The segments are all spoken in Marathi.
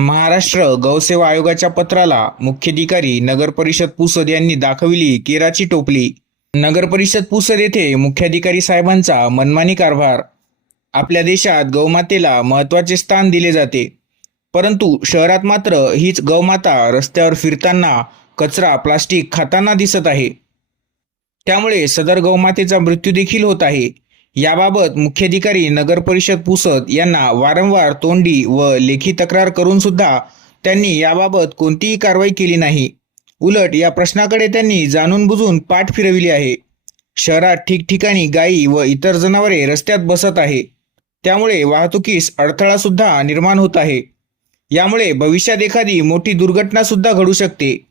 महाराष्ट्र गौसेवा आयोगाच्या पत्राला मुख्याधिकारी नगर परिषद पुसद यांनी दाखविली केराची टोपली. नगर परिषद पुसद येथे मुख्याधिकारी साहेबांचा मनमानी कारभार. आपल्या देशात गौमातेला महत्त्वाचे स्थान दिले जाते. परंतु शहरात मात्र हीच गौमाता रस्त्यावर फिरताना कचरा प्लास्टिक खाताना दिसत आहे. त्यामुळे सदर गौमातेचा मृत्यू देखील होत आहे. याबाबत मुख्याधिकारी नगर परिषद पुसद यांना वारंवार तोंडी व लेखी तक्रार करून सुद्धा त्यांनी याबाबत कोणतीही कारवाई केली नाही. उलट या प्रश्नाकडे त्यांनी जाणून बुजून पाठ फिरविली आहे. शहरात ठिकठिकाणी गायी व इतर जनावरे रस्त्यात बसत आहे. त्यामुळे वाहतुकीस अडथळा सुद्धा निर्माण होत आहे. यामुळे भविष्यात एखादी मोठी दुर्घटना सुद्धा घडू शकते.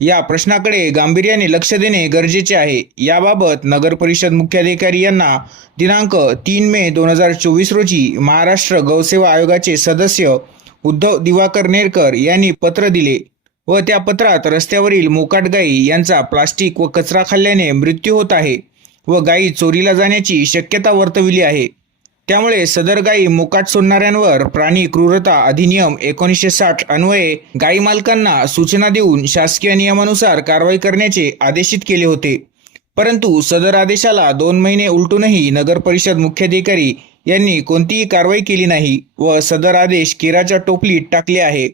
या प्रश्नाकडे गांभीर्याने लक्ष देणे गरजेचे आहे. याबाबत नगर परिषद मुख्याधिकारी यांना दिनांक तीन मे दोन हजार चोवीस रोजी महाराष्ट्र गौसेवा आयोगाचे सदस्य उद्धव दिवाकर नेरकर यांनी पत्र दिले व त्या पत्रात रस्त्यावरील मोकाट गाई यांचा प्लास्टिक व कचरा खाल्ल्याने मृत्यू होत आहे व गायी चोरीला जाण्याची शक्यता वर्तविली आहे. त्यामुळे सदर गायी मोकाट सोडणाऱ्यांवर प्राणी क्रूरता अधिनियम एकोणीसशे साठ अन्वये गायी मालकांना सूचना देऊन शासकीय नियमानुसार कारवाई करण्याचे आदेशित केले होते. परंतु सदर आदेशाला दोन महिने उलटूनही नगर परिषद मुख्याधिकारी यांनी कोणतीही कारवाई केली नाही व सदर आदेश केराच्या टोपलीत टाकले आहे.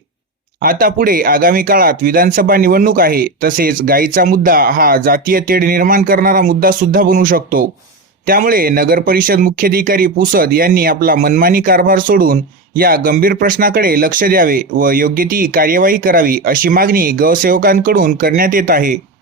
आता पुढे आगामी काळात विधानसभा निवडणूक आहे तसेच गायीचा मुद्दा हा जातीय तेढ निर्माण करणारा मुद्दा सुद्धा बनू शकतो. त्यामुळे नगर परिषद मुख्याधिकारी पुसद यांनी आपला मनमानी कारभार सोडून या गंभीर प्रश्नाकडे लक्ष द्यावे व योग्य ती कार्यवाही करावी अशी मागणी गौसेवकांकडून करण्यात येत आहे.